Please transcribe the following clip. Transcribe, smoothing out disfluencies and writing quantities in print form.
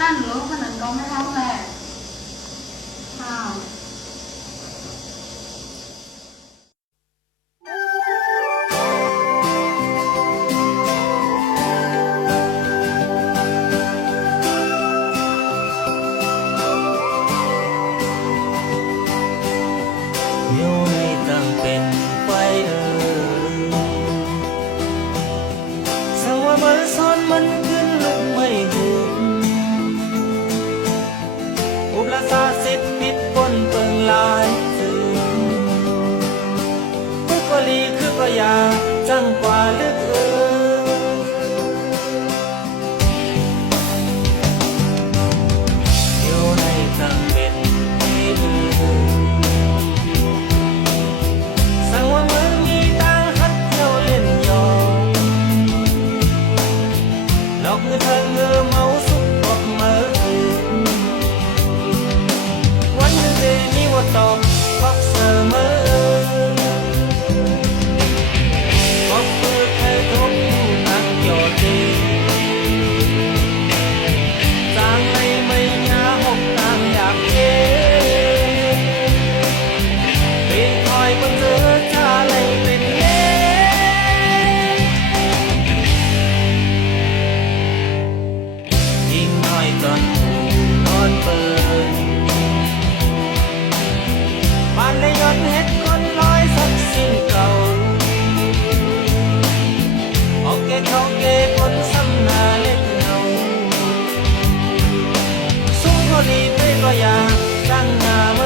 ตั้นรู้ขนาดก็ไม่เท่าแหละอ้าวอยู่ในตั้งเป็นไฟสังว่าเบอร์ซ้อนมันขึ้นลุกไม่ถึงอุปสรรคสิทธิ์ผิดปนเปิงลายสื่อคือก็ลีคือก็อยาจังกว่าลึกอยู่ในตั้งเป็นไฟสังว่ามึงมีตังหัดเที่ยวเล่นยอหลอกเงินเธอเงือเมาสุกบอกเมื่อวันหนึ่งเดมีว่าตอบพักเสมอก็เพื่อใครทบตักยอดดีจางไรไม่ยาหกต่างอยากเย็นเป็นคอยบนเธอชาไรเป็นเล่ยิ่งน้อยตอนหูนอนเปิดบ้านได้ยอดเห็ดคนลอยสักสิ้นเก่าออกเกะเขาเกะผลซ้ำหน้าเล็กเงาสูงก็ดีไปก็อยากตั้งหน้ามา